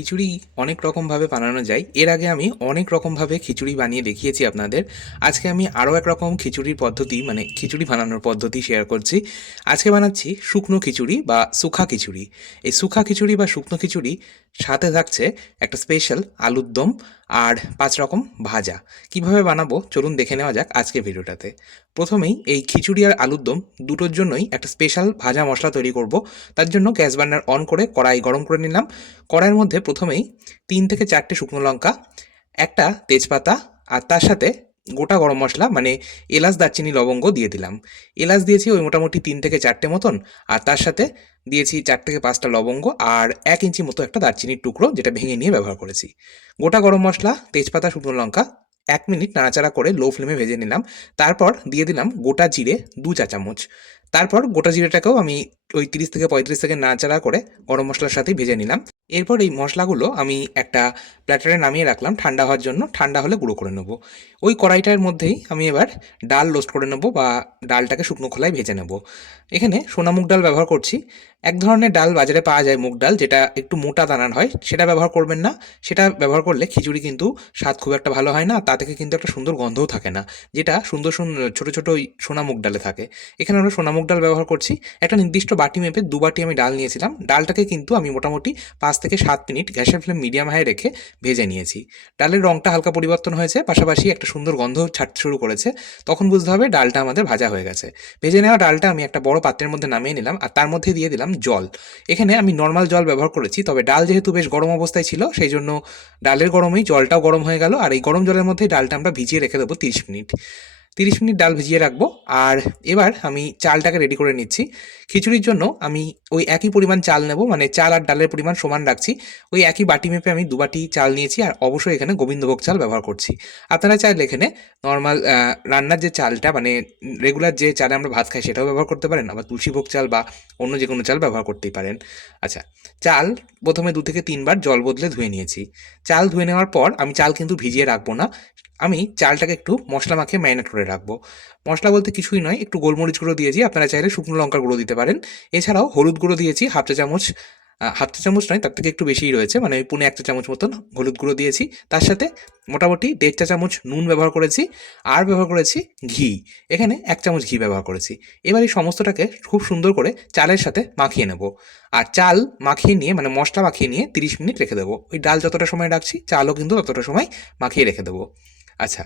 খিচুড়ি অনেক রকমভাবে বানানো যায়। এর আগে আমি অনেক রকমভাবে খিচুড়ি বানিয়ে দেখিয়েছি আপনাদের। আজকে আমি আরও এক রকম খিচুড়ির পদ্ধতি মানে খিচুড়ি বানানোর পদ্ধতি শেয়ার করছি। আজকে বানাচ্ছি শুকনো খিচুড়ি বা সুখা খিচুড়ি। এই সুখা খিচুড়ি বা শুকনো খিচুড়ি সাথে থাকছে একটা স্পেশাল আলুর দম আর পাঁচ রকম ভাজা। কীভাবে বানাবো? চলুন দেখে নেওয়া যাক আজকে ভিডিওটাতে। প্রথমেই এই খিচুড়ি আর আলুর দম দুটোর জন্যই একটা স্পেশাল ভাজা মশলা তৈরি করব। তার জন্য গ্যাস বার্নার অন করে কড়াই গরম করে নিলাম। কড়াইয়ের মধ্যে প্রথমেই তিন থেকে চারটে শুকনো লঙ্কা, একটা তেজপাতা আর তার সাথে গোটা গরম মশলা মানে এলাচ, দারচিনি, লবঙ্গ দিয়ে দিলাম। এলাচ দিয়েছি ওই মোটামুটি তিন থেকে চারটে মতন, আর তার সাথে দিয়েছি চার থেকে পাঁচটা লবঙ্গ আর এক ইঞ্চি মতো একটা দারচিনির টুকরো, যেটা ভেঙে নিয়ে ব্যবহার করেছি। গোটা গরম মশলা, তেজপাতা, শুকনো লঙ্কা, এক মিনিট নাড়াচাড়া করে লো ফ্লেমে ভেজে নিলাম। তারপর দিয়ে দিলাম গোটা জিরে দু চা চামচ তারপর গোটা জিরেটাকেও আমি ওই তিরিশ থেকে পঁয়ত্রিশ থেকে নাড়াচাড়া করে গরম মশলার সাথেই ভেজে নিলাম। এরপর এই মশলাগুলো আমি একটা প্ল্যাটারে নামিয়ে রাখলাম ঠান্ডা হওয়ার জন্য। ঠান্ডা হলে গুঁড়ো করে নেব। ওই কড়াইটার মধ্যেই আমি এবার ডাল রোস্ট করে নেব বা ডালটাকে শুকনো খোলায় ভেজে নেব। এখানে সোনা মুগ ডাল ব্যবহার করছি। এক ধরনের ডাল বাজারে পাওয়া যায় মুগ ডাল, যেটা একটু মোটা দানার হয়, সেটা ব্যবহার করবেন না। সেটা ব্যবহার করলে খিচুড়ি কিন্তু স্বাদ খুব একটা ভালো হয় না, তা থেকে কিন্তু একটা সুন্দর গন্ধও থাকে না, যেটা সুন্দর সুন্দর ছোটো ছোটো ওই সোনা মুগ ডালে থাকে। এখানে আমরা সোনা মুগ ডাল ব্যবহার করছি। একটা নির্দিষ্ট বাটি মেপে দু বাটি আমি ডাল নিয়েছিলাম। ডালটাকে কিন্তু আমি মোটামুটি পাঁচ থেকে সাত মিনিট গ্যাসের ফ্লেম মিডিয়াম হাই রেখে ভেজে নিয়েছি। ডালের রঙটা হালকা পরিবর্তন হয়েছে, পাশাপাশি একটা সুন্দর গন্ধ ছাড়তে শুরু করেছে। তখন বুঝতে হবে ডালটা আমাদের ভাজা হয়ে গেছে। ভেজে নেওয়া ডালটা আমি একটা বড় পাত্রের মধ্যে নামিয়ে নিলাম আর তার মধ্যে দিয়ে দিলাম জল। এখানে আমি নর্মাল জল ব্যবহার করেছি, তবে ডাল যেহেতু বেশ গরম অবস্থায় ছিল সেই জন্য ডালের গরমেই জলটাও গরম হয়ে গেল। আর এই গরম জলের মধ্যেই ডালটা আমরা ভিজিয়ে রেখে দেবো তিরিশ মিনিট। তিরিশ মিনিট ডাল ভিজিয়ে রাখব। আর এবার আমি চালটাকে রেডি করে নিচ্ছি। খিচুড়ির জন্য আমি ওই একই পরিমাণ চাল নেব মানে চাল আর ডালের পরিমাণ সমান রাখছি। ওই একই বাটি মেপে আমি দু বাটি চাল নিয়েছি আর অবশ্যই এখানে গোবিন্দভোগ চাল ব্যবহার করছি। আপনারা চাইলে এখানে নর্মাল রান্নার যে চালটা মানে রেগুলার যে চালে আমরা ভাত খাই সেটাও ব্যবহার করতে পারেন। আবার তুলসীভোগ চাল বা অন্য যে কোনো চাল ব্যবহার করতেই পারেন। আচ্ছা চাল প্রথমে দু থেকে তিনবার জল বদলে ধুয়ে নিয়েছি। চাল ধুয়ে নেওয়ার পর আমি চাল কিন্তু ভিজিয়ে রাখব না। আমি চালটাকে একটু মশলা মাখিয়ে ম্যারিনেট করে রাখব। মশলা বলতে কিছুই নয়, একটু গোলমরিচ গুঁড়ো দিয়েছি, আপনারা চাইলে শুকনো লঙ্কার গুঁড়ো দিতে পারেন। এছাড়াও হলুদ গুঁড়ো দিয়েছি, হাফ চা চামচ হাফ চা চামচ নয়, তার থেকে একটু বেশিই রয়েছে মানে ওই পুনে এক চা চামচ মতন হলুদ গুঁড়ো দিয়েছি। তার সাথে মোটামুটি দেড় চা চামচ নুন ব্যবহার করেছি, আর ব্যবহার করেছি ঘি। এখানে এক চামচ ঘি ব্যবহার করেছি। এবার এই সমস্তটাকে খুব সুন্দর করে চালের সাথে মাখিয়ে নেব। আর চাল মাখিয়ে নিয়ে মানে মশলা মাখিয়ে নিয়ে তিরিশ মিনিট রেখে দেবো। ওই ডাল যতটা সময় রাখছি, চালও কিন্তু ততটা সময় মাখিয়ে রেখে দেবো। আচ্ছা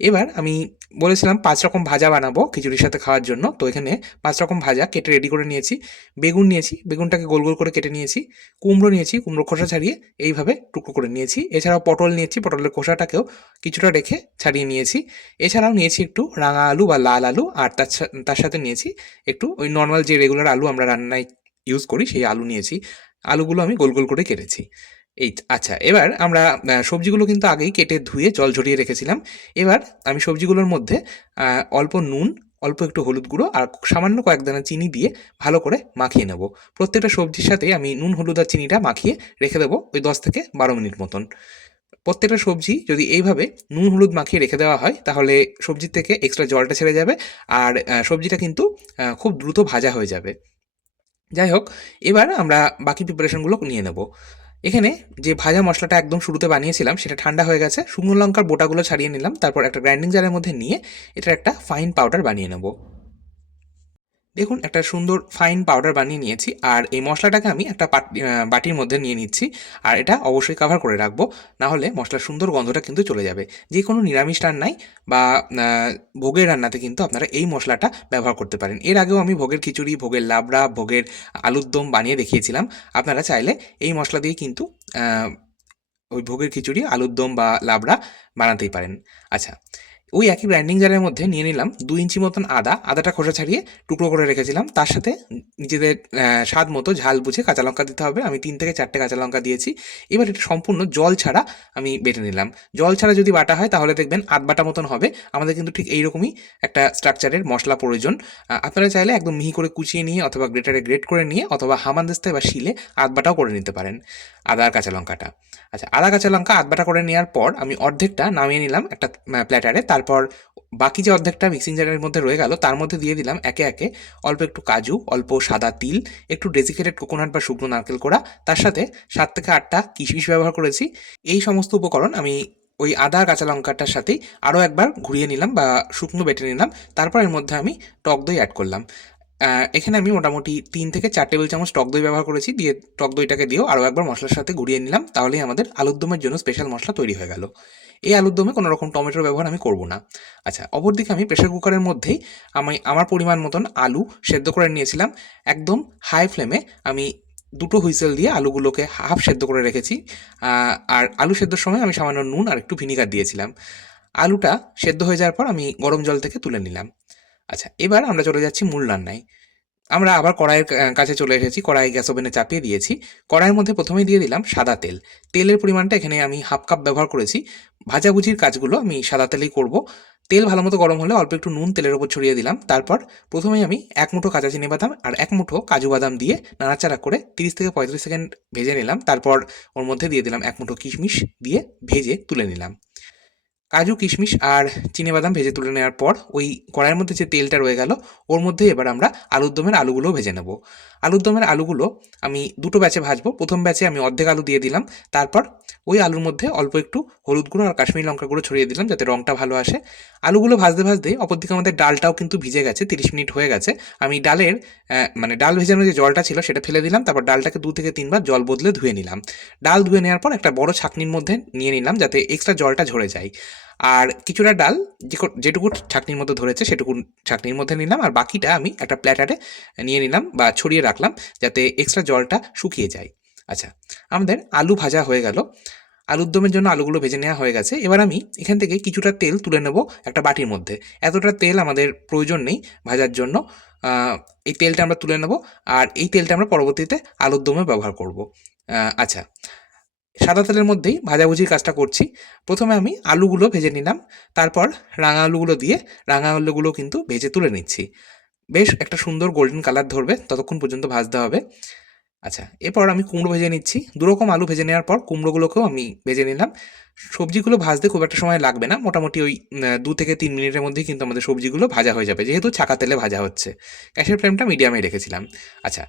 এবার আমি বলেছিলাম পাঁচ রকম ভাজা বানাবো খিচুড়ির সাথে খাওয়ার জন্য। তো এখানে পাঁচ রকম ভাজা কেটে রেডি করে নিয়েছি। বেগুন নিয়েছি, বেগুনটাকে গোল গোল করে কেটে নিয়েছি। কুমড়ো নিয়েছি, কুমড়ো খোসা ছাড়িয়ে এইভাবে টুকরো করে নিয়েছি। এছাড়াও পটল নিয়েছি, পটলের খোসাটাকেও কিছুটা রেখে ছাড়িয়ে নিয়েছি। এছাড়াও নিয়েছি একটু রাঙা আলু বা লাল আলু আর তার তার সাথে নিয়েছি একটু ওই নর্মাল যে রেগুলার আলু আমরা রান্নায় ইউজ করি সেই আলু নিয়েছি। আলুগুলো আমি গোল গোল করে কেটেছি। এই আচ্ছা এবার আমরা সবজিগুলো কিন্তু আগেই কেটে ধুয়ে জল ঝরিয়ে রেখেছিলাম। এবার আমি সবজিগুলোর মধ্যে অল্প নুন, অল্প একটু হলুদ গুঁড়ো আর সামান্য কয়েক দানা চিনি দিয়ে ভালো করে মাখিয়ে নেব। প্রত্যেকটা সবজির সাথে আমি নুন, হলুদ আর চিনিটা মাখিয়ে রেখে দেবো ওই দশ থেকে বারো মিনিট মতন। প্রত্যেকটা সবজি যদি এইভাবে নুন, হলুদ মাখিয়ে রেখে দেওয়া হয়, তাহলে সবজির থেকে এক্সট্রা জলটা ছেড়ে যাবে আর সবজিটা কিন্তু খুব দ্রুত ভাজা হয়ে যাবে। যাই হোক, এবার আমরা বাকি প্রিপারেশনগুলো নিয়ে নেব। এখানে যে ভাজা মশলাটা একদম শুরুতে বানিয়েছিলাম, সেটা ঠান্ডা হয়ে গেছে, শুকনো লঙ্কার বোটাগুলো ছাড়িয়ে নিলাম, তারপর একটা গ্রাইন্ডিং জারের মধ্যে নিয়ে এটার একটা ফাইন পাউডার বানিয়ে নেব। দেখুন, একটা সুন্দর ফাইন পাউডার বানিয়ে নিয়েছি, আর এই মশলাটাকে আমি একটা বাটির মধ্যে নিয়ে নিচ্ছি, আর এটা অবশ্যই কভার করে রাখব না হলে মশলার সুন্দর গন্ধটা কিন্তু চলে যাবে। যে কোনো নিরামিষ রান্নায় বা ভোগের রান্নাতে কিন্তু আপনারা এই মশলাটা ব্যবহার করতে পারেন। এর আগেও আমি ভোগের খিচুড়ি, ভোগের লাবড়া, ভোগের আলুর দম বানিয়ে দেখিয়েছিলাম। আপনারা চাইলে এই মশলা দিয়ে কিন্তু ওই ভোগের খিচুড়ি, আলুর দম বা লাবড়া বানাতেই পারেন। আচ্ছা ওই একই গ্রাইন্ডিং জারের মধ্যে নিয়ে নিলাম দু ইঞ্চি মতন আদা, আদাটা খোসা ছাড়িয়ে টুকরো করে রেখেছিলাম। তার সাথে নিজেদের স্বাদ মতো ঝাল বুঝে কাঁচা লঙ্কা দিতে হবে। আমি তিন থেকে চারটে কাঁচা লঙ্কা দিয়েছি। এবার এটা সম্পূর্ণ জল ছাড়া আমি বেটে নিলাম। জল ছাড়া যদি বাটা হয় তাহলে দেখবেন আধ বাটা মতন হবে। আমাদের কিন্তু ঠিক এইরকমই একটা স্ট্রাকচারের মশলা প্রয়োজন। আপনারা চাইলে একদম মিহি করে কুচিয়ে নিয়ে অথবা গ্রেটারে গ্রেট করে নিয়ে অথবা হামানদিস্তায় বা শিলে আধ বাটাও করে নিতে পারেন আদা আর কাঁচা লঙ্কাটা। আচ্ছা আদা, কাঁচা লঙ্কা আধ বাটা করে নেওয়ার পর আমি অর্ধেকটা নামিয়ে নিলাম একটা প্ল্যাটারে তার তারপর বাকি যে অর্ধেকটা মিক্সিং জারের মধ্যে রয়ে গেল, তার মধ্যে দিয়ে দিলাম একে একে অল্প একটু কাজু, অল্প সাদা তিল, একটু ডেসিকেটেড কোকোনাট বা শুকনো নারকেল কোড়া, তার সাথে সাত থেকে আটটা কিশমিশ ব্যবহার করেছি। এই সমস্ত উপকরণ আমি ওই আদা, কাঁচা লঙ্কাটার সাথেই আরও একবার ঘুরিয়ে নিলাম বা শুকনো বেটে নিলাম, তারপর এর মধ্যে আমি টক দই অ্যাড করলাম। এখানে আমি মোটামুটি তিন থেকে চার টেবিল চামচ টক দই ব্যবহার করেছি, দিয়ে টক দইটাকে দিয়েও আরও একবার মশলার সাথে ঘুরিয়ে নিলাম, তাহলেই আমাদের আলুর দমের জন্য স্পেশাল মশলা তৈরি হয়ে গেল। এই আলুর দমে কোনো রকম টমেটোর ব্যবহার আমি করব না। আচ্ছা অপরদিকে আমি প্রেশার কুকারের মধ্যেই আমি আমার পরিমাণ মতন আলু সেদ্ধ করে নিয়েছিলাম। একদম হাই ফ্লেমে আমি দুটো হুইসেল দিয়ে আলুগুলোকে হাফ সেদ্ধ করে রেখেছি। আর আলু সেদ্ধর সময় আমি সামান্য নুন আর একটু ভিনিগার দিয়েছিলাম। আলুটা সেদ্ধ হয়ে যাওয়ার পর আমি গরম জল থেকে তুলে নিলাম। আচ্ছা এবার আমরা চলে যাচ্ছি মূল রান্নায়। আমরা আবার কড়াইয়ের কাছে চলে এসেছি, কড়াই গ্যাস ওভেনে চাপিয়ে দিয়েছি। কড়াইয়ের মধ্যে প্রথমেই দিয়ে দিলাম সাদা তেল। তেলের পরিমাণটা এখানে আমি হাফ কাপ ব্যবহার করেছি। ভাজাভুজির কাজগুলো আমি সাদা তেলেই করব। তেল ভালো মতো গরম হলে অল্প একটু নুন তেলের ওপর ছড়িয়ে দিলাম। তারপর প্রথমেই আমি এক মুঠো কাঁচা চিনি বাদাম আর এক মুঠো কাজু বাদাম দিয়ে নাড়াচাড়া করে তিরিশ থেকে পঁয়ত্রিশ সেকেন্ড ভেজে নিলাম। তারপর ওর মধ্যে দিয়ে দিলাম এক মুঠো কিশমিশ দিয়ে ভেজে তুলে নিলাম। কাজু, কিশমিশ আর বাদাম ভেজে তুলে নেওয়ার পর ওই কড়াইয়ের মধ্যে যে তেলটা রয়ে গেল, ওর মধ্যে এবার আমরা আলুর দমের আলুগুলো ভেজে নেব। আলুর দমের আলুগুলো আমি দুটো ব্যাচে ভাজবো। প্রথম ব্যাচে আমি অর্ধেক আলু দিয়ে দিলাম। তারপর ওই আলুর মধ্যে অল্প একটু হলুদ গুঁড়ো আর কাশ্মীরি লঙ্কা গুঁড়ো ছড়িয়ে দিলাম যাতে রঙটা ভালো আসে। আলুগুলো ভাজতে ভাজতে অপরদিকে আমাদের ডালটাও কিন্তু ভিজে গেছে, তিরিশ মিনিট হয়ে গেছে। আমি ডালের মানে ডাল ভেজানোর যে জলটা ছিল সেটা ফেলে দিলাম, তারপর ডালটাকে দু থেকে তিনবার জল বদলে ধুয়ে নিলাম। ডাল ধুয়ে নেওয়ার পর একটা বড় ছাকনির মধ্যে নিয়ে নিলাম যাতে এক্সট্রা জলটা ঝরে যায়। আর কিছুটা ডাল যেটুকু ছাকনির মধ্যে ধরেছে সেটুকু ছাকনির মধ্যে নিলাম, আর বাকিটা আমি একটা প্ল্যাটারে নিয়ে নিলাম বা ছড়িয়ে রাখলাম যাতে এক্সট্রা জলটা শুকিয়ে যায়। আচ্ছা আমাদের আলু ভাজা হয়ে গেল। আলুর দমের জন্য আলুগুলো ভেজে নেওয়া হয়ে গেছে। এবার আমি এখান থেকে কিছুটা তেল তুলে নেব একটা বাটির মধ্যে। এতটা তেল আমাদের প্রয়োজন নেই ভাজার জন্য। এই তেলটা আমরা তুলে নেব, আর এই তেলটা আমরা পরবর্তীতে আলুর দমে ব্যবহার করব। আচ্ছা সাদা তেলের মধ্যেই ভাজাভুজির কাজটা করছি। প্রথমে আমি আলুগুলো ভেজে নিলাম, তারপর রাঙা আলুগুলো দিয়ে রাঙা আলুগুলো কিন্তু ভেজে তুলে নিচ্ছি। বেশ একটা সুন্দর গোল্ডেন কালার ধরবে, ততক্ষণ পর্যন্ত ভাজতে হবে। আচ্ছা এরপর আমি কুমড়ো ভেজে নিচ্ছি। দুরকম আলু ভেজে নেওয়ার পর কুমড়োগুলোকেও আমি ভেজে নিলাম। সবজিগুলো ভাজতে খুব একটা সময় লাগবে না, মোটামুটি ওই দু থেকে তিন মিনিটের মধ্যেই কিন্তু আমাদের সবজিগুলো ভাজা হয়ে যাবে, যেহেতু ছাকা তেলে ভাজা হচ্ছে। গ্যাসের ফ্লেমটা মিডিয়ামে রেখেছিলাম। আচ্ছা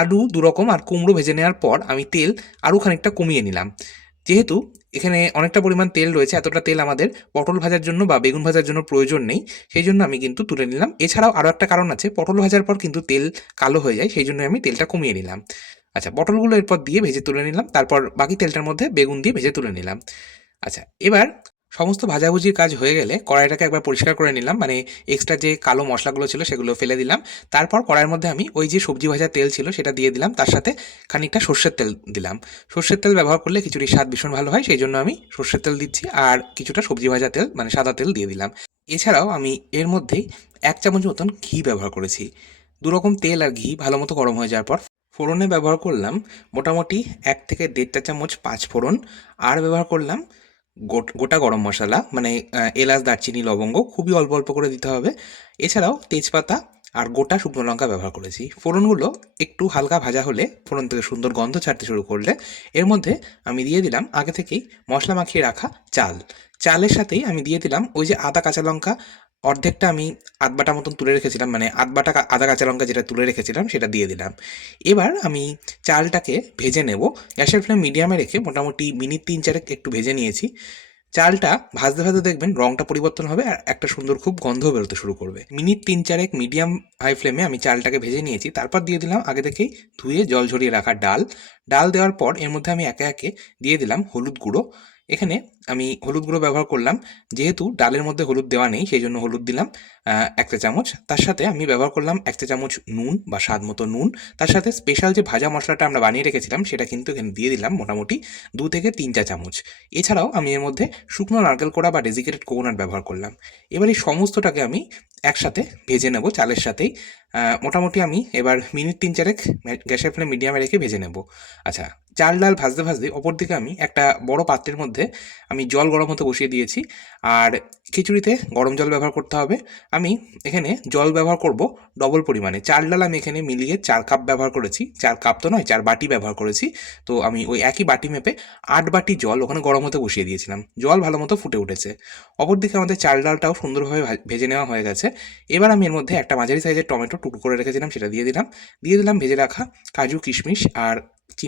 আলু দুরকম আর কুমড়ো ভেজে নেওয়ার পর আমি তেল আরও খানিকটা কমিয়ে নিলাম। যেহেতু এখানে অনেকটা পরিমাণ তেল রয়েছে, এতটা তেল আমাদের পটল ভাজার জন্য বা বেগুন ভাজার জন্য প্রয়োজন নেই। সেই জন্য আমি কিন্তু তুলে নিলাম। এছাড়াও আরও একটা কারণ আছে, পটল ভাজার পর কিন্তু তেল কালো হয়ে যায়, সেই জন্য আমি তেলটা কমিয়ে নিলাম। আচ্ছা পটলগুলো এরপর দিয়ে ভেজে তুলে নিলাম, তারপর বাকি তেলটার মধ্যে বেগুন দিয়ে ভেজে তুলে নিলাম। আচ্ছা এবার সমস্ত ভাজাভুজির কাজ হয়ে গেলে কড়াইটাকে একবার পরিষ্কার করে নিলাম মানে এক্সট্রা যে কালো মশলাগুলো ছিল সেগুলো ফেলে দিলাম। তারপর কড়াইয়ের মধ্যে আমি ওই যে সবজি ভাজার তেল ছিল সেটা দিয়ে দিলাম, তার সাথে খানিকটা সর্ষের তেল দিলাম। সর্ষের তেল ব্যবহার করলে খিচুড়ির স্বাদ ভীষণ ভালো হয়, সেই জন্য আমি সর্ষের তেল দিচ্ছি আর কিছুটা সবজি ভাজা তেল মানে সাদা তেল দিয়ে দিলাম। এছাড়াও আমি এর মধ্যেই এক চামচ মতন ঘি ব্যবহার করেছি। দুরকম তেল আর ঘি ভালো মতো গরম হয়ে যাওয়ার পর ফোড়নে ব্যবহার করলাম মোটামুটি এক থেকে দেড়টা চামচ পাঁচ ফোড়ন। আর ব্যবহার করলাম গোট- গরম মশলা মানে এলাচ, দারচিনি, লবঙ্গ খুবই অল্প অল্প করে দিতে হবে। এছাড়াও তেজপাতা আর গোটা শুকনো লঙ্কা ব্যবহার করেছি। ফোড়নগুলো একটু হালকা ভাজা হলে ফোড়ন থেকে সুন্দর গন্ধ ছাড়তে শুরু করলে এর মধ্যে আমি দিয়ে দিলাম আগে থেকেই মশলা মাখিয়ে রাখা চাল। চালের সাথেই আমি দিয়ে দিলাম ওই যে আদা, কাঁচা লঙ্কা অর্ধেকটা আমি আধ বাটা মতন তুলে রেখেছিলাম মানে আধ বাটা আদা, কাঁচা লঙ্কা যেটা তুলে রেখেছিলাম সেটা দিয়ে দিলাম। এবার আমি চালটাকে ভেজে নেব। গ্যাসের ফ্লেম মিডিয়ামে রেখে মোটামুটি মিনিট তিন চারেক একটু ভেজে নিয়েছি। চালটা ভাজতে ভাজতে দেখবেন রংটা পরিবর্তন হবে আর একটা সুন্দর খুব গন্ধ বেরোতে শুরু করবে। মিনিট তিন চারেক মিডিয়াম হাই ফ্লেমে আমি চালটাকে ভেজে নিয়েছি। তারপর দিয়ে দিলাম আগে থেকেই ধুয়ে জল ঝরিয়ে রাখা ডাল। ডাল দেওয়ার পর এর মধ্যে আমি একে একে দিয়ে দিলাম হলুদ গুঁড়ো। এখানে আমি হলুদ গুঁড়ো ব্যবহার করলাম। যেহেতু ডালের মধ্যে হলুদ দেওয়া নেই, সেই জন্য হলুদ দিলাম এক চা চামচ। তার সাথে আমি ব্যবহার করলাম এক চা চামচ নুন বা স্বাদ মতো নুন। তার সাথে স্পেশাল যে ভাজা মশলাটা আমরা বানিয়ে রেখেছিলাম, সেটা কিন্তু এখানে দিয়ে দিলাম মোটামুটি দু থেকে তিন চা চামচ। এছাড়াও আমি এর মধ্যে শুকনো নারকেল কোড়া বা ডেজিকেটেড কোকোনাট ব্যবহার করলাম। এবার এই সমস্তটাকে আমি একসাথে ভেজে নেব চালের সাথেই। মোটামুটি আমি এবার মিনিট তিন চারেক গ্যাসের ফ্লেম মিডিয়ামে রেখে ভেজে নেব। আচ্ছা চাল ডাল ভাজতে ভাজতে অপর দিকে আমি একটা বড় পাত্রের মধ্যে আমি জল গরম হতে বসিয়ে দিয়েছি। আর খিচুড়িতে গরম জল ব্যবহার করতে হবে। আমি এখানে জল ব্যবহার করব ডবল পরিমাণে। চাল ডাল আমি এখানে মিলিয়ে চার কাপ ব্যবহার করেছি। চার কাপ তো নয়, চার বাটি ব্যবহার করেছি। তো আমি ওই একই বাটি মেপে আট বাটি জল ওখানে গরম হতে বসিয়ে দিয়েছিলাম। জল ভালো মতো ফুটে উঠেছে। অপরদিকে আমাদের চাল ডালটাও সুন্দরভাবে ভেজে নেওয়া হয়ে গেছে। এবার আমি এর মধ্যে একটা মাঝারি সাইজের টমেটো টুকরো করে রেখেছিলাম, সেটা দিয়ে দিলাম। দিয়ে দিলাম ভেজে রাখা কাজু, কিশমিশ আর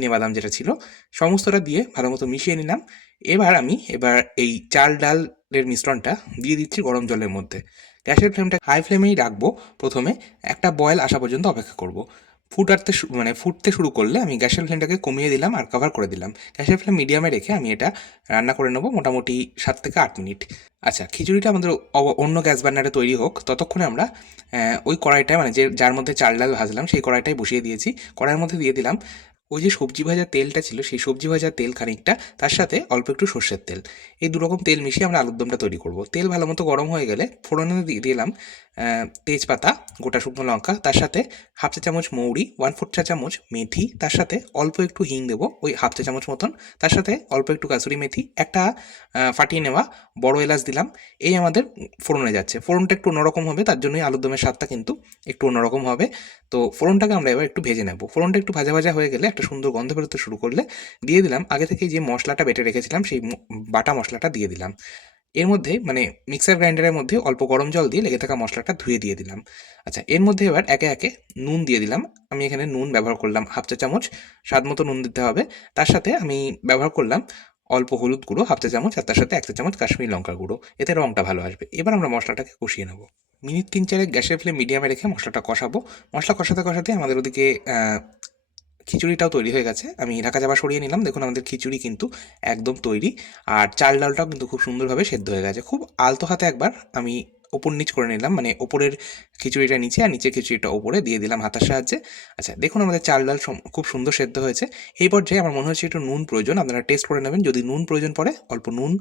বাদাম যেটা ছিল, সমস্তটা দিয়ে ভালো মতো মিশিয়ে নিলাম। এবার আমি এবার এই চাল ডালের মিশ্রণটা দিয়ে দিচ্ছি গরম জলের মধ্যে। গ্যাসের ফ্লেমটা হাই ফ্লেমেই রাখব প্রথমে। একটা বয়েল আসা পর্যন্ত অপেক্ষা করব। ফুটাতে শু- মানে ফুটতে শুরু করলে আমি গ্যাসের ফ্লেমটাকে কমিয়ে দিলাম আর কভার করে দিলাম। গ্যাসের ফ্লেম মিডিয়ামে রেখে আমি এটা রান্না করে নেব মোটামুটি সাত থেকে আট মিনিট। আচ্ছা খিচুড়িটা আমাদের অন্য গ্যাস বার্নারে তৈরি হোক। ততক্ষণে আমরা ওই কড়াইটায় মানে যে, যার মধ্যে চাল ডাল ভাজলাম সেই কড়াইটাই বসিয়ে দিয়েছি। কড়াইয়ের মধ্যে দিয়ে দিলাম ওই যে সবজি ভাজার তেলটা ছিল, সেই সবজি ভাজার তেল খানিকটা, তার সাথে অল্প একটু সর্ষের তেল। এই দুরকম তেল মিশিয়ে আমরা আলুর দমটা তৈরি করব। তেল ভালো মতো গরম হয়ে গেলে ফোড়নে দিয়ে দিলাম তেজপাতা, গোটা শুকনো লঙ্কা, তার সাথে হাফ চা চামচ মৌরি ওয়ান ফোর চা চামচ মেথি, তার সাথে অল্প একটু হিং দেবো, ওই হাফ চা চামচ মতন, তার সাথে অল্প একটু কাসুরি মেথি, একটা ফাটিয়ে নেওয়া বড় এলাচ দিলাম, এই আমাদের ফোড়নে যাচ্ছে। ফোড়নটা একটু অন্যরকম হবে, তার জন্যই আলুর দমের স্বাদটা কিন্তু একটু অন্যরকম হবে। তো ফোড়নটাকে আমরা এবার একটু ভেজে নেব। ফোড়নটা একটু ভাজা ভাজা হয়ে গেলে একটা সুন্দর গন্ধ বেরোতে শুরু করলে দিয়ে দিলাম, আগে থেকে যে মশলাটা বেটে রেখেছিলাম, সেই বাটা মশলাটা দিয়ে দিলাম। এর মধ্যে মানে মিক্সার গ্রাইন্ডারের মধ্যে অল্প গরম জল দিয়ে লেগে থাকা মশলাটা ধুয়ে দিয়ে দিলাম। আচ্ছা এর মধ্যে এবার একে একে নুন দিয়ে দিলাম। আমি এখানে নুন ব্যবহার করলাম হাফ চা চামচ, স্বাদ মতো নুন দিতে হবে। তার সাথে আমি ব্যবহার করলাম অল্প হলুদ গুঁড়ো, হাফ চা চামচ, আর তার সাথে এক চা চামচ কাশ্মীরি লঙ্কা গুঁড়ো। এতে রঙটা ভালো আসবে। এবার আমরা মশলাটাকে কষিয়ে নেব। মিনিট তিন চারেক গ্যাসের ফ্লেম মিডিয়ামে রেখে মশলাটা কষাবো। মশলা কষাতে কষাতে আমাদের ওদিকে খিচুড়িটাও তৈরি হয়ে গেছে। আমি ঢাকা চাপা সরিয়ে নিলাম। দেখুন, আমাদের খিচুড়ি কিন্তু একদম তৈরি। আর চাল ডালটাও কিন্তু খুব সুন্দরভাবে সেদ্ধ হয়ে গেছে। খুব আলতো হাতে একবার আমি ওপর নিচ করে নিলাম। মানে ওপরের খিচুড়িটা নিচে আর নিচের খিচুড়িটা ওপরে দিয়ে দিলাম হাতার সাহায্যে। আচ্ছা দেখুন, আমাদের চাল ডাল খুব সুন্দর সেদ্ধ হয়েছে। এই পর্যায়ে আমার মনে হচ্ছে একটু নুন প্রয়োজন। আপনারা টেস্ট করে নেবেন। যদি নুন প্রয়োজন পড়ে, অল্প নুন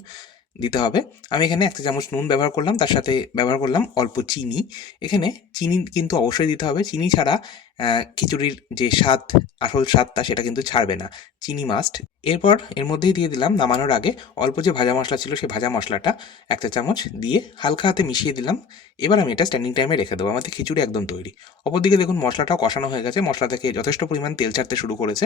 দিতে হবে। আমি এখানে এক চা চামচ নুন ব্যবহার করলাম। তার সাথে ব্যবহার করলাম অল্প চিনি। এখানে চিনি কিন্তু অবশ্যই দিতে হবে। চিনি ছাড়া খিচুড়ির যে স্বাদ, আসল স্বাদটা সেটা কিন্তু ছাড়বে না। চিনি মাস্ট এরপর এর মধ্যেই দিয়ে দিলাম নামানোর আগে অল্প যে ভাজা মশলা ছিল সেই ভাজা মশলাটা এক চা চামচ দিয়ে হালকা হাতে মিশিয়ে দিলাম। এবার আমি এটা স্ট্যান্ডিং টাইমে রেখে দেবো। আমাদের খিচুড়ি একদম তৈরি। অপরদিকে দেখুন মশলাটাও কষানো হয়ে গেছে। মশলা থেকে যথেষ্ট পরিমাণ তেল ছাড়তে শুরু করেছে।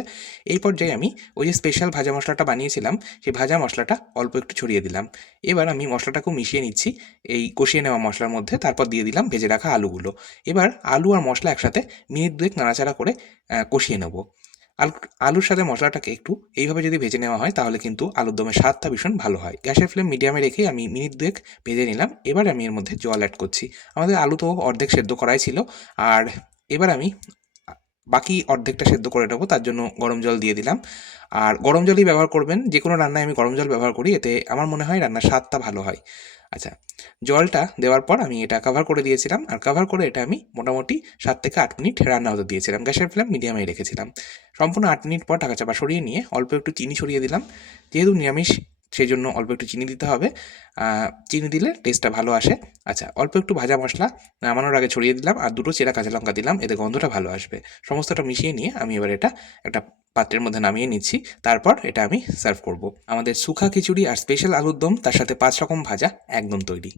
এই পর্যায়ে আমি ওই যে স্পেশাল ভাজা মশলাটা বানিয়েছিলাম, সেই ভাজা মশলাটা অল্প একটু ছড়িয়ে দিলাম। এবার আমি মশলাটাকেও মিশিয়ে নিচ্ছি এই কষিয়ে নেওয়া মশলার মধ্যে। তারপর দিয়ে দিলাম ভেজে রাখা আলুগুলো। এবার আলু আর মশলা একসাথে মিনিট দুয়েক নাড়াচাড়া করে কষিয়ে নেব। আলু, আলুর সাথে মশলাটাকে একটু এইভাবে যদি ভেজে নেওয়া হয়, তাহলে কিন্তু আলুর দমের স্বাদটা ভীষণ ভালো হয়। গ্যাসের ফ্লেম মিডিয়ামে রেখে আমি মিনিট দুয়েক ভেজে নিলাম। এবার আমি এর মধ্যে জল অ্যাড করছি। আমাদের আলু তো অর্ধেক সেদ্ধ করাই ছিল। আর এবার আমি বাকি অর্ধেকটা সেদ্ধ করে নেব, তার জন্য গরম জল দিয়ে দিলাম। আর গরম জলই ব্যবহার করবেন যে কোনো রান্নায় আমি গরম জল ব্যবহার করি, এতে আমার মনে হয় রান্নার স্বাদটা ভালো হয়। আচ্ছা জলটা দেওয়ার পর আমি এটা কাভার করে দিয়েছিলাম। আর কাভার করে এটা আমি মোটামুটি সাত থেকে আট মিনিট রান্না হতে দিয়েছিলাম। গ্যাসের ফ্লেম মিডিয়ামে রেখেছিলাম। সম্পূর্ণ আট মিনিট পর টাকা চাপা সরিয়ে নিয়ে অল্প একটু চিনি সরিয়ে দিলাম। যেহেতু নিরামিষ সেই জন্য অল্প একটু চিনি দিতে হবে। চিনি দিলে টেস্টটা ভালো আসে। আচ্ছা অল্প একটু ভাজা মশলা নামানোর আগে ছড়িয়ে দিলাম আর দুটো চেরা কাঁচা লঙ্কা দিলাম, এতে গন্ধটা ভালো আসবে। সমস্তটা মিশিয়ে নিয়ে আমি এবার এটা একটা পাত্রের মধ্যে নামিয়ে নিচ্ছি। তারপর এটা আমি সার্ভ করব। আমাদের সুখা খিচুড়ি আর স্পেশাল আলুর দম তার সাথে পাঁচ রকম ভাজা একদম তৈরি।